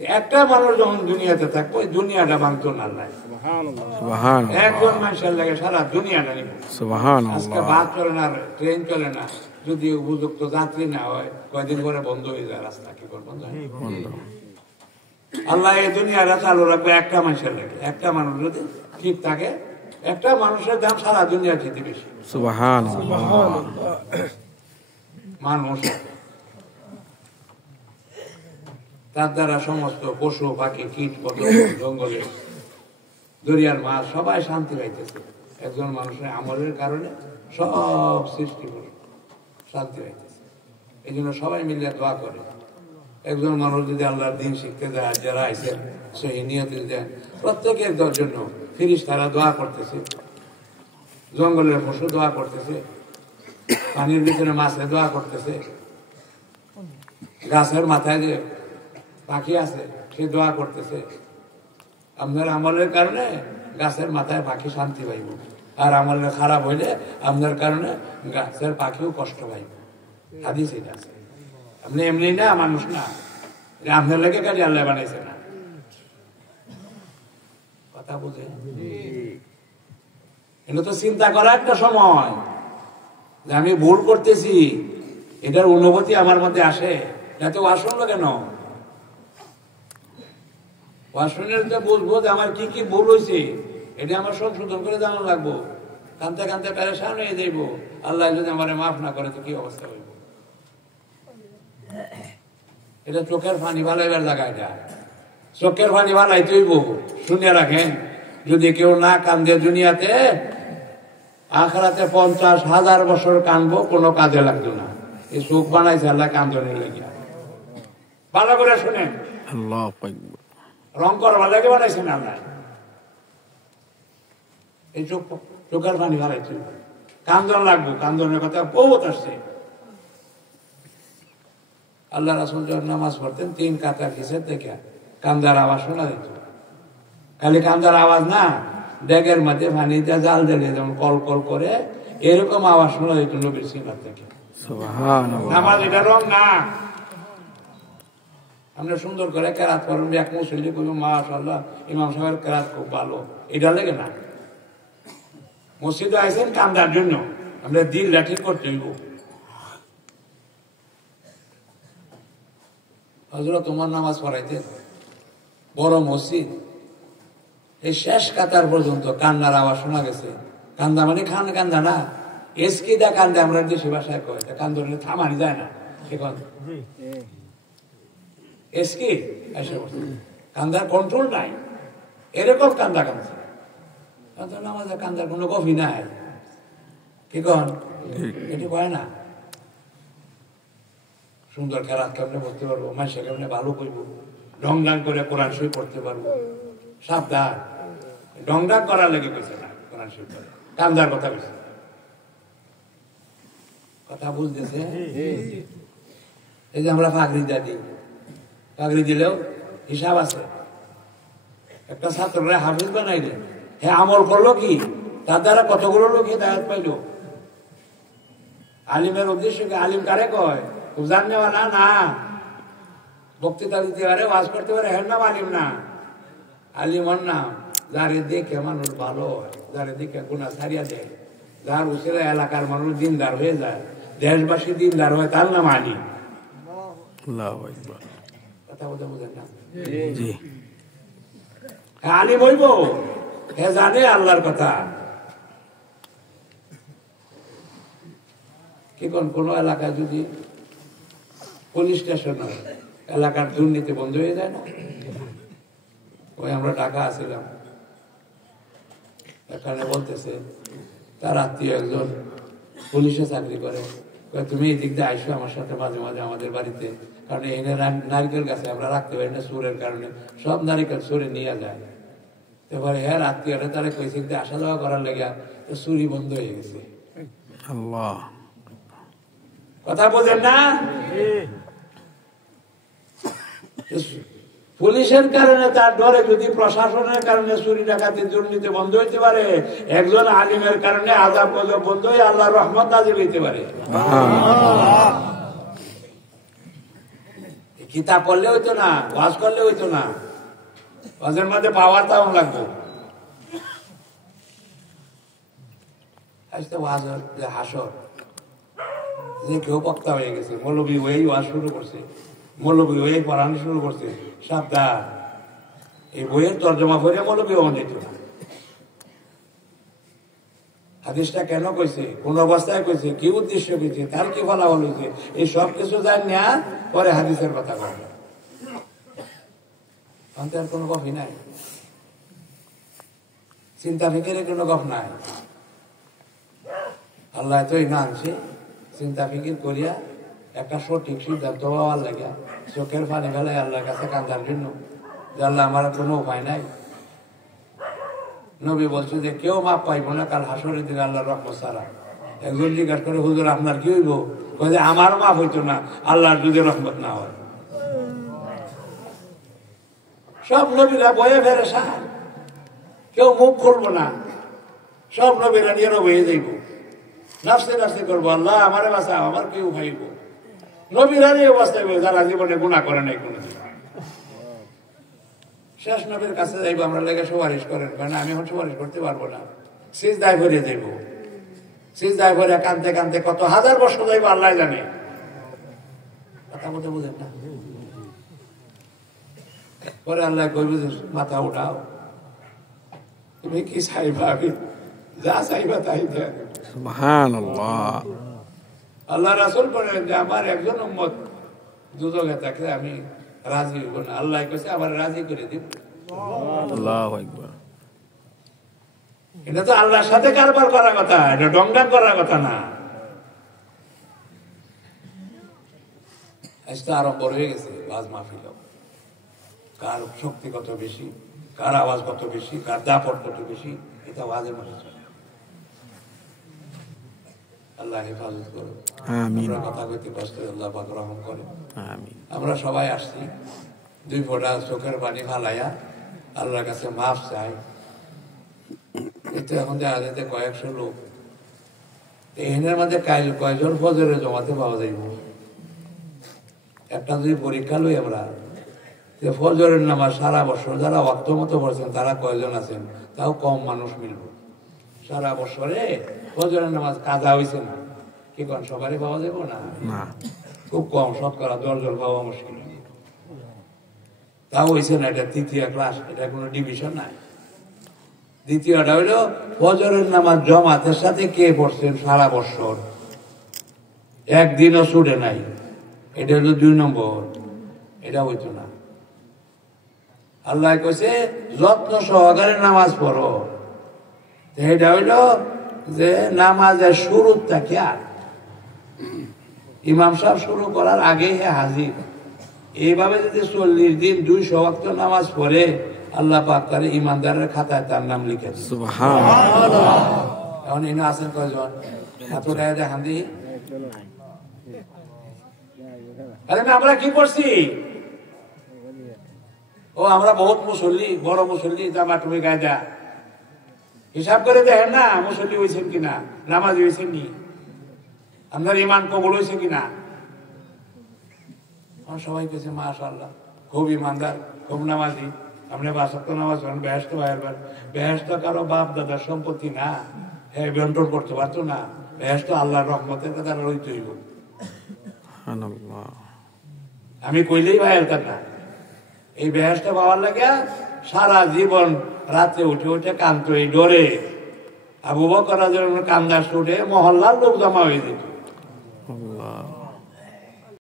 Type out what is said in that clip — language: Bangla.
একটা মানুষ যখন দুনিয়াতে থাকবো ওই দুনিয়াটা ভাঙতো না আল্লাহ। একজন মানুষের লাগে সারা দুনিয়াটা নিব। আজকে বাস চলে না, ট্রেন চলে না, যদি উপযুক্ত যাত্রী না হয় কয়দিন পরে বন্ধ হয়ে যায় রাস্তা। কি করবো আল্লাহ এই দুনিয়াটা চালু রাখবে একটা মানুষের লাগে। একটা মানুষ যদি ঠিক থাকে, একটা মানুষের দাম সারা দুনিয়ার চেয়ে বেশি। মানুষ তার দ্বারা সমস্ত পশু পাখি কীট পতঙ্গ জঙ্গলে দরিয়ার মাছ সবাই শান্তি পাইতেছে। একজন মানুষের আমলের কারণে সব সৃষ্টি করে শান্তি পাইতেছে। এই জন্য সবাই মিলে দোয়া করে। একজন মানুষ যদি আল্লাহর দিন শিখতে দেয়, যারা আইসেন সেই নিয়তে দেন, প্রত্যেকের জন্য ফেরেশতারা দোয়া করতেছে, জঙ্গলের পশু দোয়া করতেছে, পানির ভিতরে মাছে দোয়া করতেছে, গাছের মাথায় যে পাখি আছে সে দোয়া করতেছে। আপনার আমলের কারণে গাছের মাথায় পাখি শান্তি পাইব, আর আমলের খারাপ হইলে আপনার কারণে গাছের পাখিও কষ্ট পাইব। হাদিস এটা আছে। আপনি এমনি না, মানুষ না, আপনার লেগে কাজে আল্লাহ বানাইছে না। কথা বুঝে? এটা তো চিন্তা করা একটা সময় যে আমি ভুল করতেছি, এটার অনুভূতি আমার মধ্যে আসে। এত আসল কেন? ওয়াশরুমের যে বুঝবো যে আমার কি কি ভুল হয়েছে, এটা আমার সংশোধন করে জানা লাগবো। কানতে কানতে পেরেশান হয়ে যাইব। আল্লাহ যদি আমার মাফ না করে তো কি অবস্থা হইব? এটা চোখের পানি ভালাইবার জায়গা। এটা চোখের পানি ভালাইতে হইব। শুনে রাখেন, যদি কেউ না কান্দে দুনিয়াতে, আখরাতে 50,000 বছর কানবো, কোনো কাজে লাগতো না। এই চোখ বানাইছে আল্লাহ কান্দনের লেগে। ভালো করে শুনেন, রং করবার লাগে বানাইছে না আল্লাহ। এই চোখের পানি ভালাইছে, কান্দন লাগবো। কান্দনের কথা বহুত আসছে। আল্লাহ রাসূল যখন নামাজ পড়তেন 3 কাতার কিসের দেখে কান্দার আওয়াজ শোনা যেত। খালি কান্দার আওয়াজ না, ডেগের মধ্যে পানি দিয়ে জাল দিলে যেমন কল কল করে এরকম আওয়াজ শোনা যেত নবীর সিনার থেকে। নামাজ এটা রং না। আমরা সুন্দর করে কেরাত পড়ুন, এক মুসল্লি করবো মাশাআল্লাহ ইমাম সাহেবের কেরাত খুব ভালো, এটা লেগে না। মসজিদে আইসেন কান্দার জন্য, আমরা দিল ঠিক করতে হইব। হযরত ওমর নামাজ পড়াইতেন, বড় মসজিদ, এই শেষ কাতার পর্যন্ত কান্নার আওয়াজ শোনা গেছে। কান্দা মানে কান্দা না, এসকিদা কান্দে আমরা দেশি ভাষায় কয়, কান্দনে থামানি যায় না। এখন এসকি কান্দার কন্ট্রোল নাই, এরকম কান্দা কান্দছে। আমাদের কান্দার কোনো কফি নাই। কি কন এটি কয় না। সুন্দর খেলাধ কেমনে পড়তে পারবো, মানুষের কেমনে ভালো করবো, ঢং ঢাং করে কোরআন শরীফ পড়তে পারবো। সাবধান, ঢং ঢাং করার লেগে কইছে না, কোরআন শরীফ পড়ে কান্দার কথা কইছে। কথা বুঝতেছে? এই যে আমরা পাগড়ি দিই, পাগড়ি দিলেও হিসাব আছে। একটা ছাত্ররা হাফিজ বানাইলে হ্যাঁ আমল করলো কি, তার দ্বারা কতগুলো লোক হিদায়াত পাইল। আলিমের উদ্দেশ্য কি? আলিম কারে কয়? জাননেওয়ালা না, বক্তৃতা দিতে পারে, ওয়াজ করতে পারে, হ্যাঁ নাম আলিম না। আলিমর নাম যারে দেখে মানুষ ভালো হয়, যারে দেখে গুনাহ ছাড়িয়া দেয়, যার উচিত এলাকার মানুষ দিনদার হয়ে যায়, দেশবাসী দিনদার হয়, তার নাম আলিম। কথা বলতে বুঝেন না? আলিম হইব হে জানে আল্লাহর কথা। কি কোন এলাকায় যদি পুলিশ স্টেশন হয়, এলাকার দুর্নীতি বন্ধ হয়ে যায় না? ওই আমরা ঢাকা আসছিলাম, এখানে বলতেছে তার আত্মীয় একজন পুলিশে চাকরি করে, তুমি এই দিক দিয়ে আইসো আমার সাথে মাঝে মাঝে আমাদের বাড়িতে, কারণ এনে নারকেল গাছে আমরা রাখতে পারি না, চোরের কারণে সব নারিকেল চোরে নিয়ে যায়। এবারে হ্যাঁ আত্মীয়রা তারা কইছে আসা যাওয়া করার লেগে চুরি বন্ধ হয়ে গেছে। কথা বোঝেন না? পুলিশের কারণে, তার ডরে যদি প্রশাসনের কারণে চুরি ডাকাতি দুর্নীতি বন্ধ হইতে পারে, একজন আলিমের কারণে আযাব গজব বন্ধ হয়ে আল্লাহর রহমত নাযিল হইতে পারে। কিতাব পড়লে হইতো না, ওয়াজ করলে হইতো না, ওয়াজের মধ্যে পাওয়ার তেমন লাগবে। আজকে ওয়াজ হাসর, যে কেউ বক্তা হয়ে গেছে, মৌলবী হয়েই ওয়াজ শুরু করছে, মৌলবী হয়েই পড়ানো শুরু করছে, সাবধান, এই বইয়ের তর্জমা করে মৌলবী হওয়া যেত না। হাদিসটা কেন কইছে, কোন অবস্থায় কইছে, কি উদ্দেশ্য কইছে, তার কি ফলাফল হয়েছে, এই সব কিছু জান না পরে হাদিসের কথা বলে। আর কোনো গফই নাই, চিন্তা ফিকিরের কোনো গফ নাই। আল্লাহ তো ইমান আনছে, চিন্তা ফিকির করিয়া একটা সঠিক সিদ্ধান্ত হওয়ার লাগে চোখের পানি ফেলায় আল্লাহর কাছে কান্দার জন্য, যে আল্লাহ আমার কোনো উপায় নাই। নবী বলছে যে কেউ মাপ পাইব না কাল হাসরের দিন আল্লাহর রহমত ছাড়া। একজন জিজ্ঞাসা করে, হুজুর আপনার কি হইব? বলে আমার মাপ হইতো না আল্লাহর যদি রহমত না হয়। সব নবীরা বয়ে ফেরে সার, কেউ মুখ খুলবো না, সব নবীরা নিয়ে বয়ে যাইব, নাচতে নাচতে করবো, আল্লাহ আমারে বাঁচাও, আমার কি উপাইব। নবীরা এই অবস্থায় যারা জীবনে গুনাহ করে নাই কোনোদিন। শেষ নবীর কাছে যাইবো, আমরা লেগে সুপারিশ করেন, কারণ আমি এখন সুপারিশ করতে পারবো না, সিজদায় ভরে যাইব, সিজদায় ভরে কাঁদতে কাঁদতে কত হাজার বছর যাইব আল্লাহ জানে। কথা বলতে বুঝেন না? পরে আল্লাহ কইব যে মাথা উঠাও, তুমি কি চাইবা, আমি যা চাইবা তাই দেন। সুবহানাল্লাহ। আল্লাহ রাসূল বলেন যে আমার একজন উম্মত দুজকে থাকলে আমি রাজি হইব না, আল্লাহ কাছে আবার রাজি করে দিব। আল্লাহু আকবার। এটা তো আল্লাহর সাথে কারবার করার কথা, এটা ডঙ্গান করার কথা না। আজকে আরম্ভ হয়ে গেছে ওয়াজ মাহফিল, কার শক্তি কত বেশি, কার আওয়াজ কত বেশি, কার দাপট কত বেশি, এটা ওয়াজের মধ্যে চলে। আল্লাহ হেফাজত করো, আমরা কথা কইতে কষ্ট, আল্লাহ পাক রহম করে। আমরা সবাই আসছি দুই ফোঁটা চোখের পানি ফালাইয়া আল্লাহর কাছে মাফ চাই। এতে এখন দেখা যেতে কয়েকশো লোক, এখানের মধ্যে কয়জন ফজরের জমাতে পাওয়া যাইব? একটা যদি পরীক্ষা লই আমরা, যে ফজরের নামাজ সারা বছর যারা ওয়াক্ত মতো পড়ছেন তারা কয়জন আছেন, তাও কম মানুষ মিলব। সারা বছরে ফজরের নামাজ কাজা হয়েছে না, কি কোন সবারই পাওয়া যাবো না, খুব কম, শতকরা 10 জন পাওয়া মুশকিল। তাও হয়েছে না, এটা তৃতীয় ক্লাস, এটা কোনো ডিভিশন নাই। দ্বিতীয়টা হইল ফজরের নামাজ জমাতের সাথে কে পড়ছেন সারা বছর, একদিনও ছুটে নাই, এটা হলো 2 নম্বর। এটা হইতো না। আল্লাহ কইছে যত্ন সহকারে নামাজ পড়ো, এটা হইল যে নামাজের শুরুর থেকে আর ইমাম সাহেব শুরু করার আগেই হাজির। এইভাবে যদি 40 দিন 200 ওয়াক্ত নামাজ পড়ে, আল্লাহ পাক তার ইমানদারের খাতায় তার নাম লিখে দেন। সুবহানাল্লাহ। এখন এনে আছেন কয়জন? এত গায়ে দেখান দিই। আরে আমরা কি করছি? ও আমরা বহুত মুসল্লি, বড় মুসল্লি, জামা টুপি গায়ে দেয়া, হিসাব করে দেখেন না মুসল্লি হয়েছেন কিনা, নামাজি হয়েছেন নি, আপনার ইমান কবুল হয়েছে কিনা। সবাই কেছে মাশাআল্লাহ খুব ইমানদার, খুব নামাজি, আপনি 5 ওয়াক্ত নামাজ পড়েন, বেহেশত পাইবেন। বেহেশত কারো বাপ দাদার সম্পত্তি না, হ্যাঁ বন্টন করতে পারতো না, বেহেশত আল্লাহর রহমতের কথা রইতে হইব। আমি কইলেই ভাই এলতাম না, এই বেহেশত পাওয়ার লাগে সারা জীবন রাত্রে উঠে উঠে কাঁদতো এই ডরে। আবু বকর রাদিয়াল্লাহু আনহু কান্দার ছুটে মহল্লার লোক জমা হয়ে যেত।